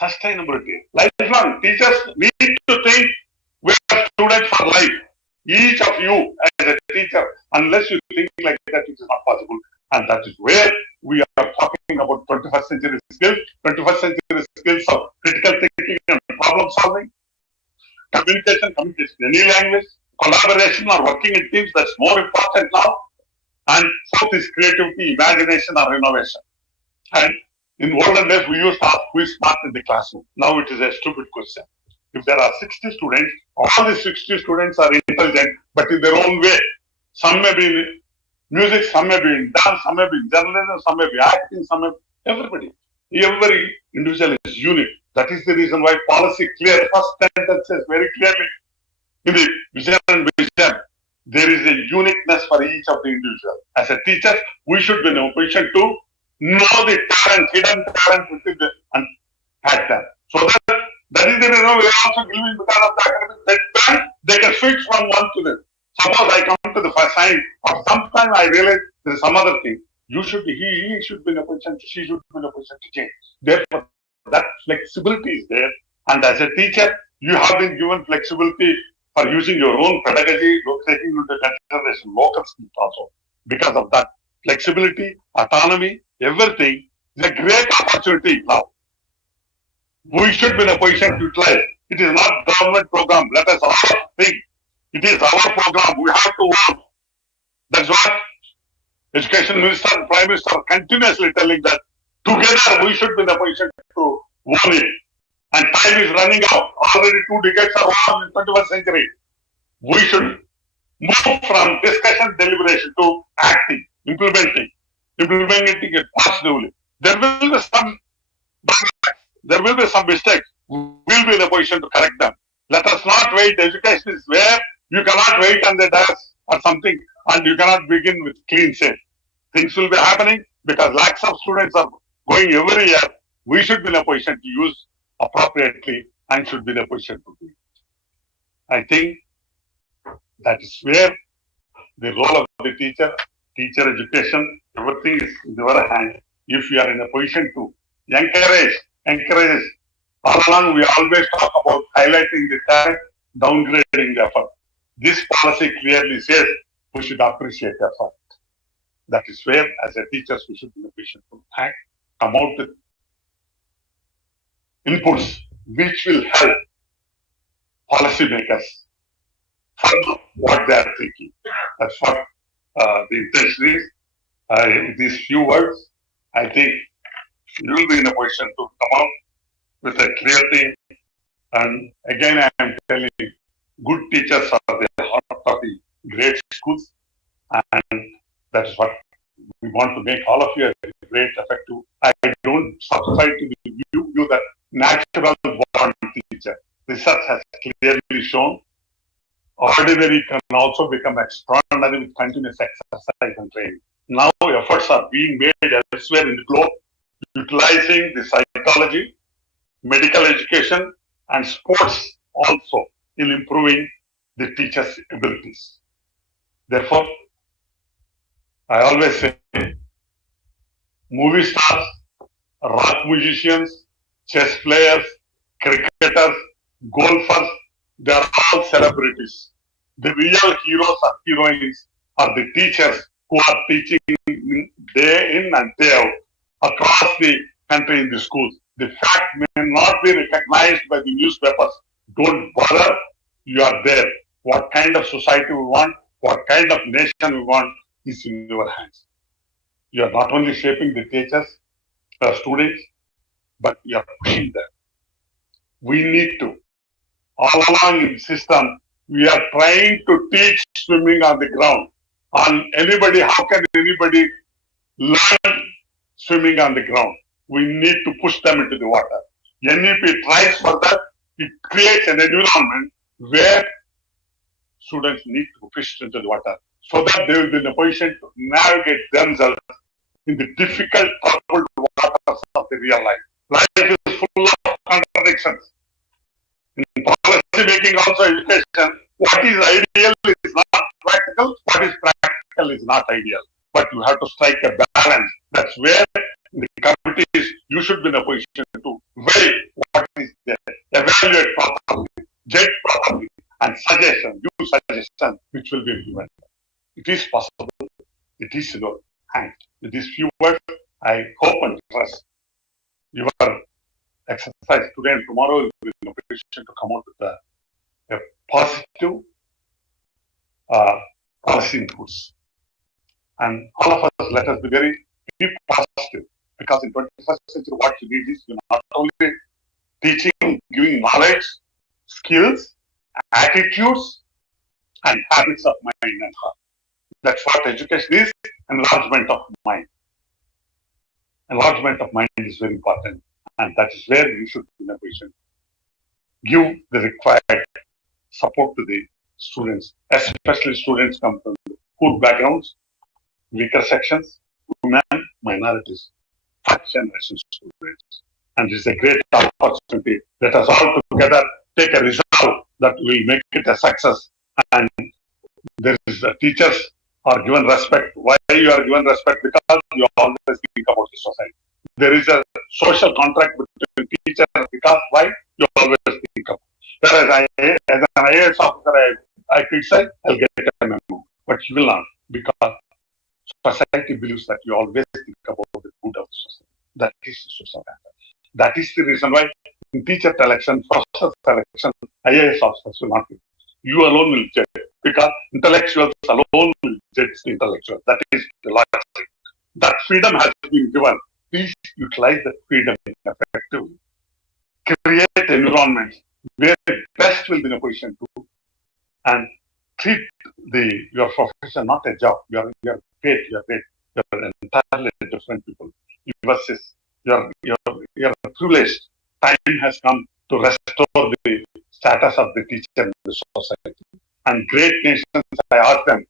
sustainability. Lifelong teachers need to think we are students for life. Each of you as a teacher, unless you think like that, it is not possible. And that is where we are talking about 21st century skills, 21st century skills of critical thinking and problem solving, communication, any language, collaboration or working in teams, that's more important now. And fourth is creativity, imagination or innovation. And in olden days, we used to ask who is smart in the classroom. Now it is a stupid question. If there are 60 students, all the 60 students are intelligent, but in their own way. Some may be in music, some may be in dance, some may be in journalism, some may be acting, some may be everybody. Every individual is unique. That is the reason why policy clear, first sentence says very clearly in the vision and vision, there is a uniqueness for each of the individual. As a teacher, we should be in a position to know the talent, hidden talent within the and hack them. So that is the reason we are also giving because of the academic that they can switch from one to the. Suppose I come to the first sign, or sometime I realize there is some other thing. You should be, he should be in a position, she should be in a position to change. Therefore, that flexibility is there. And as a teacher, you have been given flexibility for using your own pedagogy, taking into consideration local skills also. Because of that flexibility, autonomy, everything is a great opportunity now. We should be in a position to utilize. It is not government program. Let us all think. It is our program. We have to work. That's what Education Minister and Prime Minister are continuously telling that together we should be in a position to own it. And time is running out. Already 2 decades are over in the 21st century. We should move from discussion, deliberation to acting, implementing it positively. There will be some mistakes. We will be in a position to correct them. Let us not wait. Education is where you cannot wait on the desk or something and you cannot begin with clean slate. Things will be happening because lakhs of students are going every year. We should be in a position to use appropriately and should be in a position to do it. I think that is where the role of the teacher education, everything is in your hand. If you are in a position to encourage. All along we always talk about highlighting the talent, downgrading the effort. This policy clearly says we should appreciate effort. That is where, as a teachers, we should be in a position to act, come out with inputs which will help policymakers further what they are thinking. That's what the intention is. These few words, I think you will be in a position to come out with a clear thing. And again, I am telling you, good teachers are the heart of the great schools. And that is what we want to make all of you a great effective. I don't subscribe to the view that natural born teacher. Research has clearly shown ordinary can also become extraordinary with continuous exercise and training. Now efforts are being made elsewhere in the globe, utilizing the psychology, medical education, and sports also in improving the teacher's abilities. Therefore, I always say, movie stars, rock musicians, chess players, cricketers, golfers, they are all celebrities. The real heroes or heroines are the teachers who are teaching day in and day out across the country in the schools. The fact may not be recognized by the newspapers. Don't bother, you are there. What kind of society we want, what kind of nation we want is in your hands. You are not only shaping the teachers, students, but you are pushing them. We need to. All along in the system, We are trying to teach swimming on the ground. On anybody, how can anybody learn swimming on the ground? We need to push them into the water. NEP tries for that. It creates an environment where students need to push into the water so that they will be in a position to navigate themselves in the difficult, troubled waters of the real life. Life is full of contradictions. In policy making, also education, what is ideal is not practical, what is practical is not ideal. But you have to strike a balance. That's where the committees, you should be in a position to weigh what is there, evaluate properly, judge properly, and give suggestions which will be given. It is possible. It is in your hand. With these few words, I hope and trust your exercise today and tomorrow will be in a position to come out with a positive policy inputs. And all of us, let us be positive, because in 21st century, what you need is not only teaching, giving knowledge, skills, attitudes, and habits of mind and heart. That's what education is, enlargement of mind. Enlargement of mind is very important, and that is where you should be in a position. Give the required support to the students, especially students come from poor backgrounds, weaker sections, women, minorities, first generation students. And this is a great opportunity. Let us all together take a resolve that will make it a success. And there is teachers are given respect. Why you are given respect? Because you always think about the society. There is a social contract between teachers because why you always think about. Whereas as an IAS officer, I criticize, I'll get a memo, but you will not, because society believes that you always think about the good of the society. That is the social matter. That is the reason why in teacher selection, professor selection, IAS officers will not be. You alone will judge, because intellectuals alone will judge the intellectuals. That is the logic. That freedom has been given. Please utilize that freedom effectively. Create environments where the best will be in a position to, and treat your profession not a job. You are paid. You're entirely different people. You're privileged. Time has come to restore the status of the teacher in the society. And great nations, I asked them,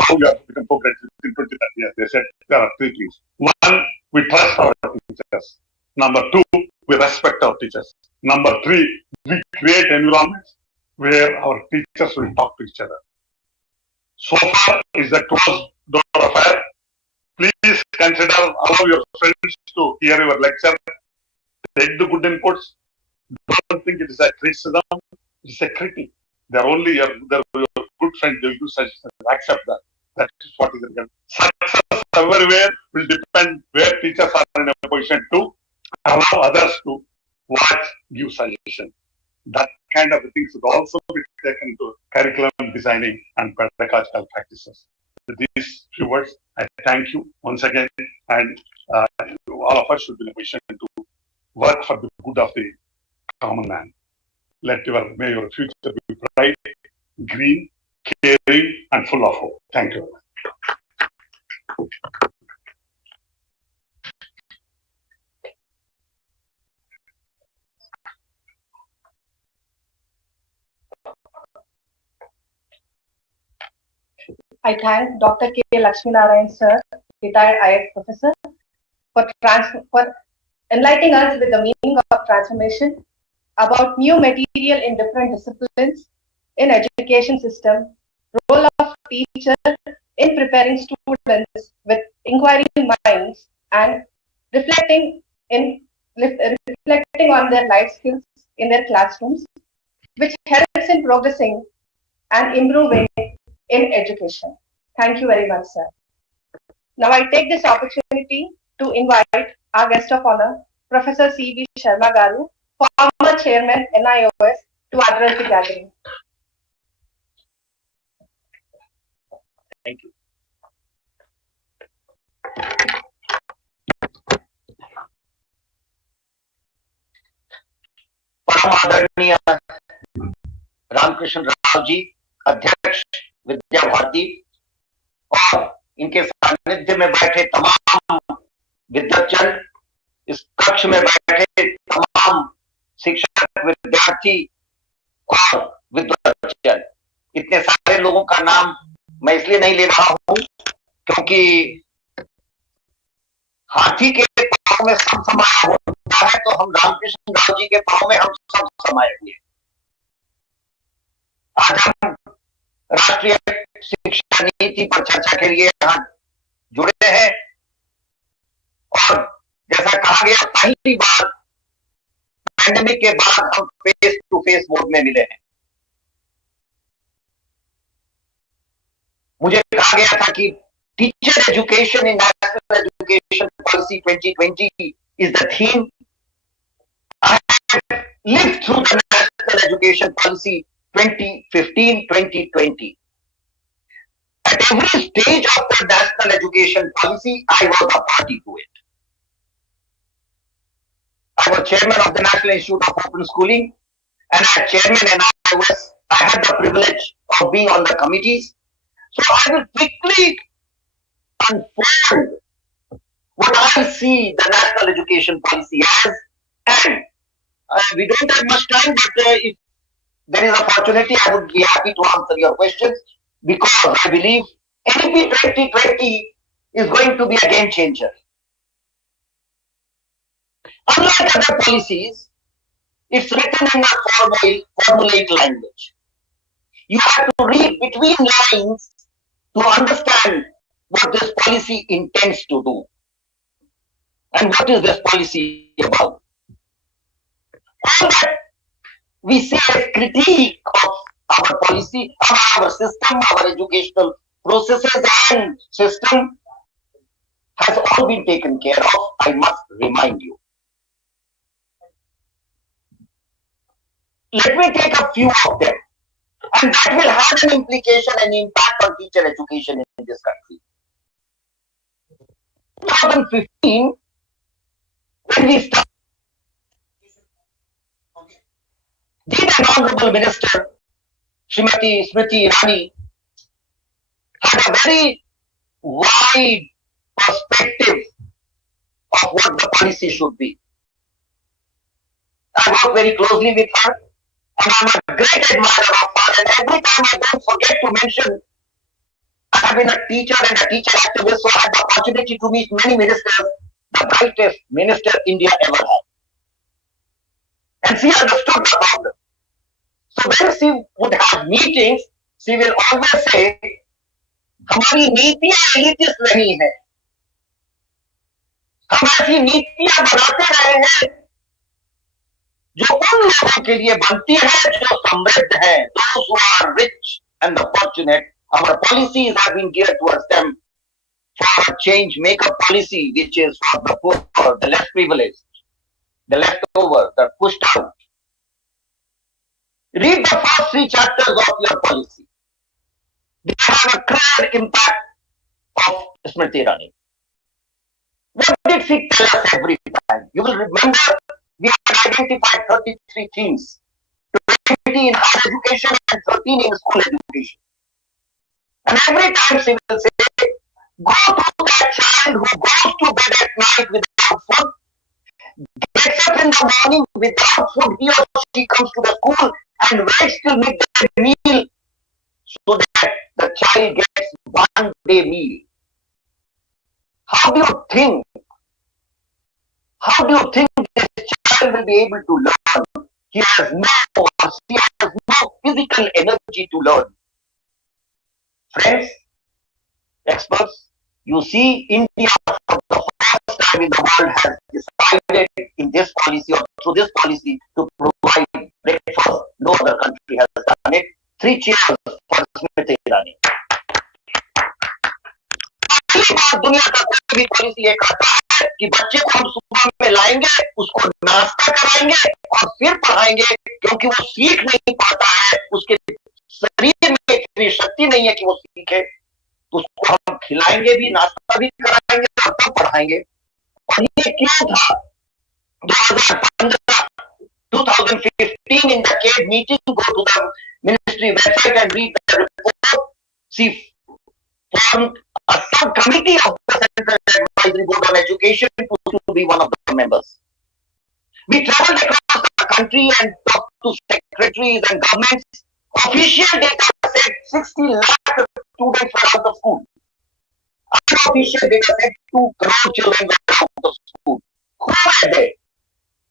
how you have become so great in 20 years. They said there are three things. One, we trust our teachers. Number two, we respect our teachers. Number three, we create environments where our teachers will talk to each other. So far is a closed door affair. Please consider, allow your friends to hear your lecture. Take the good inputs. Don't think it is a criticism. It is a critique. They're only your good friends. They will do suggestions. Accept that. That is what is the success everywhere will depend where teachers are in a position to allow others to watch, give suggestions. That kind of thing should also be taken to curriculum designing and pedagogical practices. With these few words, I thank you once again, and all of us should be in a position to work for the good of the common man. May your future be bright, green, caring, and full of hope. Thank you. I thank Dr. K. Lakshminarayan sir, retired IAS professor, for enlightening us with the meaning of transformation, about new material in different disciplines in education system, role of teacher in preparing students with inquiring minds and reflecting on their life skills in their classrooms, which helps in progressing and improving in education. Thank you very much, sir. Now I take this opportunity to invite our guest of honor, Professor C.V. Sharma Garu, former chairman NIOS, to address the gathering. Thank you. Paramadaraniya Ramakrishna Rao जी, अध्यक्ष विद्या भारती, और इनके सानिध्य में बैठे तमाम विद्यार्थी, इस कक्ष में बैठे तमाम शिक्षक, विद्यार्थी और विद्वान, इतने सारे लोगों का नाम मैं इसलिए नहीं ले रहा हूं क्योंकि हाथी के पांव में सब समाया होता है, तो हम रामकृष्ण राव जी के पांव में हम सब समाये हुए हैं। आज हम राष्ट्रीय शिक्षा नीति पर चर्चा के लिए यहाँ जुड़े हैं और जैसा कहा गया, पहली बार पैंडेमिक के बाद हम फेस टू फेस मोड में मिले हैं। मुझे कहा गया था कि teacher education in national education policy 2020 is the theme. I have lived through the national education policy 2015-2020. At every stage of the national education policy, I was a party to it. I was chairman of the National Institute of Open Schooling, and as chairman and I had the privilege of being on the committees. So I will quickly unfold what I see the national education policy as, and we don't have much time, but if there is an opportunity, I would be happy to answer your questions, because I believe NEP 2020 is going to be a game changer. Unlike other policies, it's written in a formulaic language. You have to read between lines to understand what this policy intends to do and what is this policy about. All that we see as critique of our policy, of our system, our educational processes and system has all been taken care of, I must remind you. Let me take a few of them, and that will have an implication and impact on teacher education in this country. 2015, when we started, the Honorable Minister, Srimati Smriti Irani, had a very wide perspective of what the policy should be. I work very closely with her, and I'm a great admirer of her, and every time I don't forget to mention, I have been a teacher and a teacher activist, so I had the opportunity to meet many ministers, the brightest minister India ever had. And she understood the problem. So when she would have meetings, she will always say, हमारी नीतियां elitist नहीं है, हम ऐसी नीतियां बनाते रहे हैं जो उन लोगों के लिए बनती है जो समृद्ध हैं, those who are rich and the fortunate. Our policies have been geared towards them for a change, make a policy which is for the poor, the less privileged, the leftover, the pushed out. Read the first 3 chapters of your policy. They have a clear impact of Smriti Irani. What did she tell us every time? You will remember we have identified 33 themes, 20 in higher education and 13 in school education. And every time she will say, go to that child who goes to bed at night without food, gets up in the morning without food, he or she comes to the school and waits till midday meal so that the child gets one day meal. How do you think this child will be able to learn? He has no physical energy to learn. Friends, experts, you see, India for the first time in the world has decided in this policy or through this policy to provide breakfast. No other country has done it. 3 cheers for Smriti Irani. दुनिया का कोई भी policy ये कहता है कि बच्चे को हम सुबह में लाएंगे, उसको नाश्ता कराएंगे और फिर पढ़ाएंगे, क्योंकि वो सीख नहीं पाता है, उसके शरीर में इतनी शक्ति नहीं है कि वो सीखे, तो उसको हम खिलाएंगे भी, नाश्ता भी कराएंगे और तब पढ़ाएंगे। और ये क्यों था? 2015 2015 in the CADE meeting, go to the ministry website and read the report. See, formed a subcommittee of the Central Advisory Board on Education to be one of the members. We traveled across the country and talked to secretaries and governments. Official data said 60 lakh students were out of school. Unofficial data said 2 crore children were out of school. Who were they?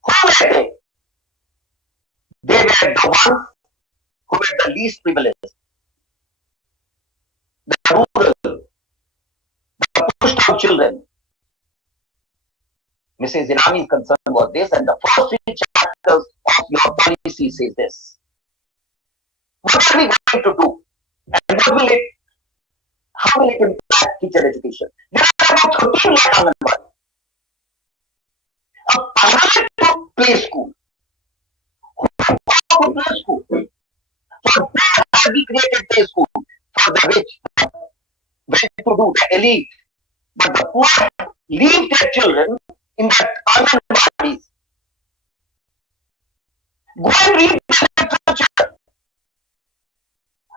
Who were they? They were the ones who were the least privileged. The rural, the pushed out children. Mrs. Irani's concern was this, and the first 3 chapters of your policy says this. What are we going to do? And how will it impact teacher education? There are about 13 lakh Anganwadi. A permanent play school. Who play school? For where have we created play school? For the rich. Well to do, the elite. But the poor leave their children in the Anganwadis. Go and read the literature.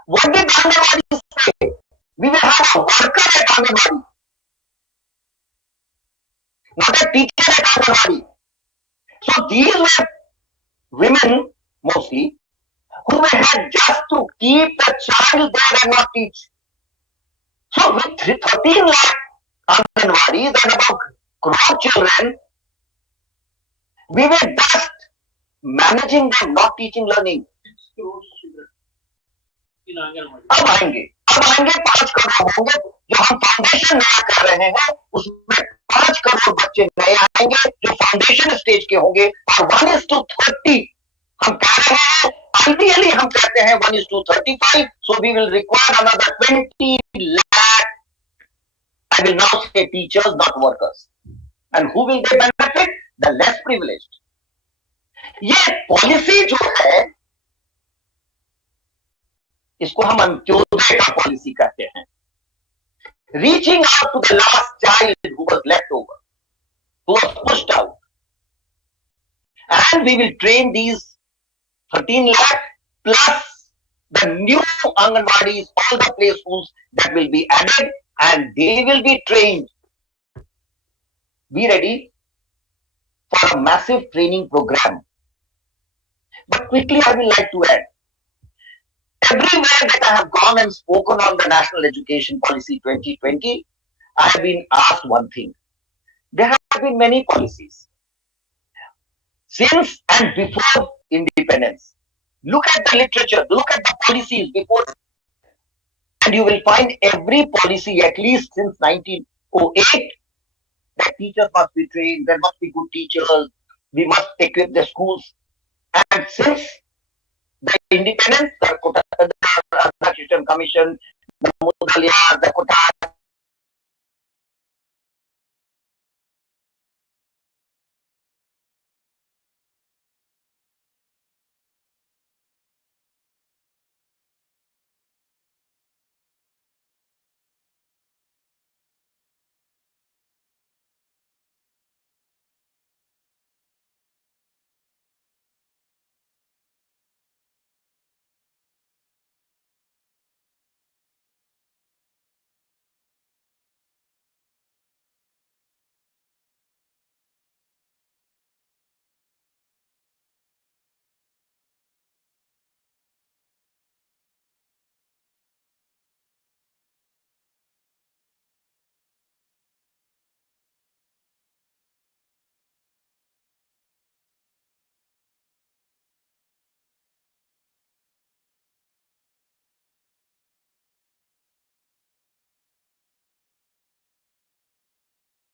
What did Anganwadis say? We will have a worker at Anganwadi, not a teacher at Anganwadi. So these were women mostly who had just to keep the child there and not teach. So with 13 lakh Anganwadis and about crore children, we were just managing them, not teaching learning. अब आएंगे 5 करोड़ होंगे जो हम foundation नया कर रहे हैं उसमें 5 करोड़ बच्चे नए आएंगे जो फाउंडेशन स्टेज के होंगे और 1:30 हम कह रहे हैं आइडियली हम कहते हैं 1:35 so we will require another 20 lakh I will now say teachers not workers and who will they benefit the less privileged ये पॉलिसी जो है इसको हम अंत्योदय का पॉलिसी कहते हैं reaching out to the last child who was left over who was pushed out and we will train these 13 lakh plus the new Anganwadis, all the play schools that will be added and they will be trained. Be ready for a massive training program. But quickly I would like to add, everywhere that I have gone and spoken on the National Education Policy 2020, I have been asked one thing. There have been many policies. Since and before independence, look at the literature, look at the policies before, and you will find every policy, at least since 1908, that teachers must be trained, there must be good teachers, we must equip the schools. And since the independence, the Christian Commission, the Mudaliya, the Kotak,